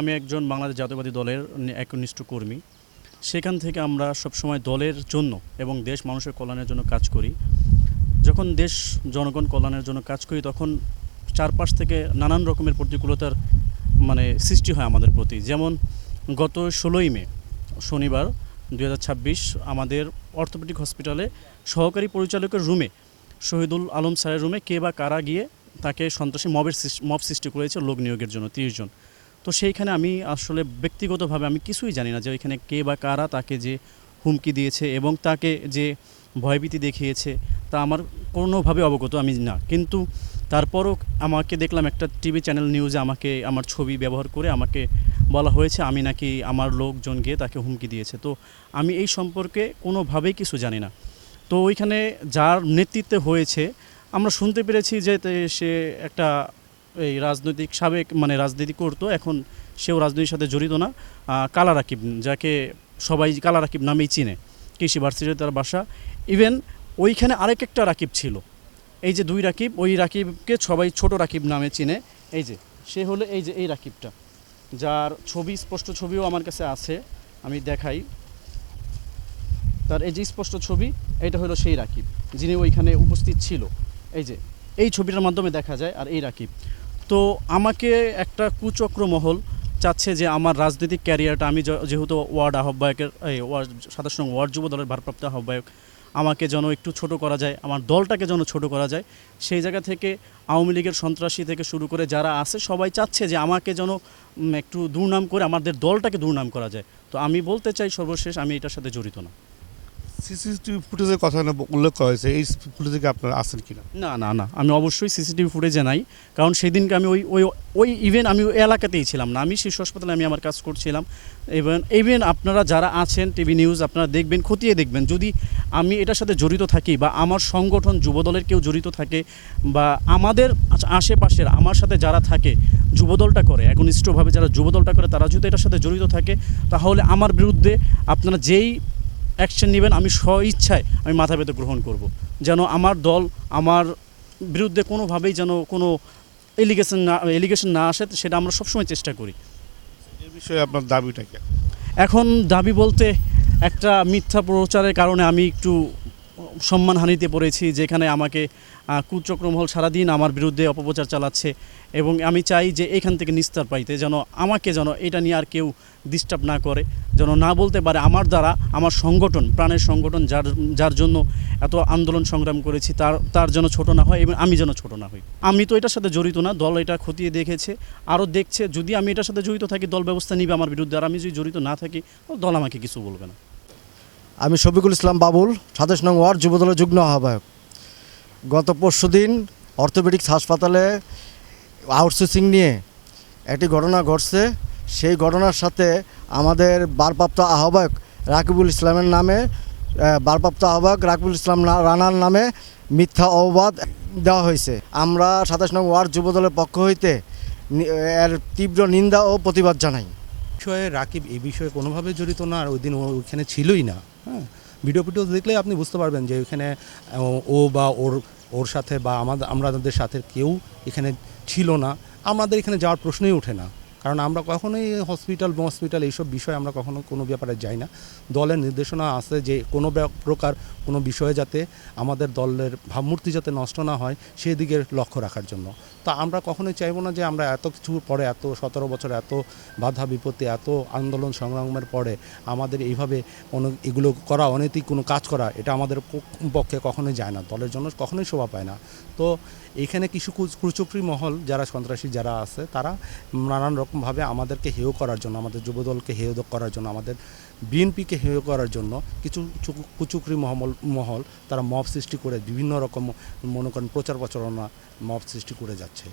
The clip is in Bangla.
আমি একজন বাংলাদেশ জাতীয়তাবাদী দলের একনিষ্ঠ কর্মী। সেখান থেকে আমরা সবসময় দলের জন্য এবং দেশ মানুষের কল্যাণের জন্য কাজ করি। যখন দেশ জনগণ কল্যাণের জন্য কাজ করি তখন চারপাশ থেকে নানান রকমের প্রতিকূলতার সৃষ্টি হয় আমাদের প্রতি। যেমন গত 16ই মে শনিবার 2026 আমাদের অর্থোপেডিক হসপিটালে সহকারী পরিচালকের রুমে শহীদুল আলম স্যারের রুমে কে বা কারা গিয়ে তাকে সন্ত্রাসী মব সৃষ্টি করেছে লোক নিয়োগের জন্য 30 জন। তো সেইখানে আমি আসলে ব্যক্তিগতভাবে আমি কিছুই জানি না যে ওইখানে কে বা কারা তাকে যে হুমকি দিয়েছে এবং তাকে যে ভয়ভীতি দেখিয়েছে তা আমার কোনোভাবে অবগত আমি না। কিন্তু তারপরও আমাকে দেখলাম একটা টিভি চ্যানেল নিউজে আমাকে আমার ছবি ব্যবহার করে আমাকে বলা হয়েছে আমি নাকি আমার লোকজন গিয়ে তাকে হুমকি দিয়েছে। তো আমি এই সম্পর্কে কোনোভাবেই কিছু জানি না। তো ওইখানে যার নেতৃত্বে হয়েছে আমরা শুনতে পেরেছি যে সে একটা এই রাজনৈতিক সাবেক রাজনীতি করতো, এখন সেও রাজনীতির সাথে জড়িত না। কালা রাকিব, যাকে সবাই কালা রাকিব নামেই চিনে, কৃষি ভার্সিটিতে তার বাসা। ইভেন ওইখানে আরেক একটা রাকিব ছিল, এই যে দুই রাকিব, ওই রাকিবকে সবাই ছোট রাকিব নামে চিনে। এই যে সে হলো এই যে এই রাকিবটা, যার ছবি স্পষ্ট ছবিও আমার কাছে আছে, আমি দেখাই। তার এই যে স্পষ্ট ছবি, এটা হলো সেই রাকিব যিনি ওইখানে উপস্থিত ছিল। এই যে এই ছবিটার মাধ্যমে দেখা যায় আর এই রাকিব। তো আমাকে একটা কুচক্র মহল চাচ্ছে যে আমার রাজনৈতিক ক্যারিয়ারটা, আমি যেহেতু ওয়ার্ড আহ্বায়কের ওয়ার্ড 27 নং ওয়ার্ড যুব দলের ভারপ্রাপ্ত আহ্বায়ক, আমাকে যেন একটু ছোট করা যায়, আমার দলটাকে যেন ছোট করা যায়। সেই জায়গা থেকে আওয়ামী লীগের সন্ত্রাসী থেকে শুরু করে যারা আছে সবাই চাচ্ছে যে আমাকে যেন একটু দুর্নাম করে আমাদের দলটাকে দুর্নাম করা যায়। তো আমি বলতে চাই সর্বশেষ আমি এটার সাথে জড়িত না। সিসিটিভি ফুটেজের কথা উল্লেখ করা হয়েছে, এই ফুটেজে কি আপনারা আছেন কিনা? না না না, আমি অবশ্যই সিসিটিভি ফুটেজে নাই, কারণ সেদিনকে আমি ওই ওই ওই ইভেন আমি ওই এলাকাতেই ছিলাম না, আমি শিশু হাসপাতালে আমি আমার কাজ করছিলাম। ইভেন আপনারা যারা আছেন টিভি নিউজ আপনারা দেখবেন, খতিয়ে দেখবেন, যদি আমি এটার সাথে জড়িত থাকি বা আমার সংগঠন যুবদলের কেউ জড়িত থাকে বা আমাদের আশেপাশের আমার সাথে যারা থাকে যুবদলটা করে একনিষ্ঠভাবে যারা যুবদলটা করে তারা যদি এটার সাথে জড়িত থাকে, তাহলে আমার বিরুদ্ধে আপনারা যেই অ্যাকশন নেবেন আমি স্বইচ্ছায় আমি মাথা পেতে গ্রহণ করব, যেন আমার দল আমার বিরুদ্ধে কোনোভাবেই যেন কোনো এলিগেশন না আসে, সেটা আমরা সবসময় চেষ্টা করি। এই বিষয়ে আপনার দাবিটা কি? এখন দাবি বলতে একটা মিথ্যা প্রচারের কারণে আমি একটু সম্মানহানিতে পড়েছি, যেখানে আমাকে কুচক্রমহল সারাদিন আমার বিরুদ্ধে অপপ্রচার চালাচ্ছে এবং আমি চাই যে এখান থেকে নিস্তার পাইতে, যেন আমাকে যেন এটা নিয়ে আর কেউ ডিস্টার্ব না করে, যেন না বলতে পারে আমার দ্বারা আমার সংগঠন, প্রাণের সংগঠন, যার জন্য এত আন্দোলন সংগ্রাম করেছি তার যেন ছোট না হয় এবং আমি যেন ছোট না হই। আমি তো এটার সাথে জড়িত না, দল এটা খতিয়ে দেখেছে, আরও দেখছে। যদি আমি এটার সাথে জড়িত থাকি দল ব্যবস্থা নিবে আমার বিরুদ্ধে, আর আমি যদি জড়িত না থাকি দল আমাকে কিছু বলবে না। আমি শফিকুল ইসলাম বাবুল, 27 নং ওয়ার্ড যুবদলের যুগ্ম আহ্বায়ক। গত পরশুদিন অর্থোপেডিক্স হাসপাতালে আউটসোর্সিং নিয়ে একটি ঘটনা ঘটছে। সেই ঘটনার সাথে আমাদের ভারপ্রাপ্ত আহ্বায়ক রাকিবুল ইসলামের নামে, ভারপ্রাপ্ত আহ্বায়ক রাকিবুল ইসলাম রানার নামে মিথ্যা অপবাদ দেওয়া হয়েছে। আমরা 27 নং ওয়ার্ড যুবদলের পক্ষ হইতে এর তীব্র নিন্দা ও প্রতিবাদ জানাই। বিষয়ে রাকিব এই বিষয়ে কোনোভাবে জড়িত না, আর ওই দিন ওইখানে ছিলই না। হ্যাঁ, ভিডিও দেখলেই আপনি বুঝতে পারবেন যে ওইখানে ও বা ওর সাথে বা আমাদের সাথে কেউ এখানে ছিল না। আমাদের এখানে যাওয়ার প্রশ্নই ওঠে না, কারণ আমরা কখনোই হসপিটাল এইসব বিষয়ে আমরা কখনো কোনো ব্যাপারে যাই না। দলের নির্দেশনা আছে যে কোনো প্রকার কোনো বিষয়ে যাতে আমাদের দলের ভাবমূর্তি যাতে নষ্ট না হয় সেই দিকে লক্ষ্য রাখার জন্য। তা আমরা কখনোই চাইবো না যে আমরা এত কিছু পরে, এত 17 বছর এত বাধা বিপত্তি, এত আন্দোলন সংগ্রামের পরে আমাদের এইভাবে এগুলো করা, অনৈতিক কোনো কাজ করা, এটা আমাদের পক্ষে কখনোই যায় না, দলের জন্য কখনোই শোভা পায় না। তো এইখানে কিছু কুচক্রী মহল যারা সন্ত্রাসী যারা আছে তারা নানান রকমভাবে আমাদেরকে হেয় করার জন্য, আমাদের যুবদলকে হেয় করার জন্য, আমাদের বিএনপিকে হেয় করার জন্য কিছু কুচক্রী মহল তারা মব সৃষ্টি করে বিভিন্ন রকম মনে করেন প্রচার প্রচারণা মব সৃষ্টি করে যাচ্ছে।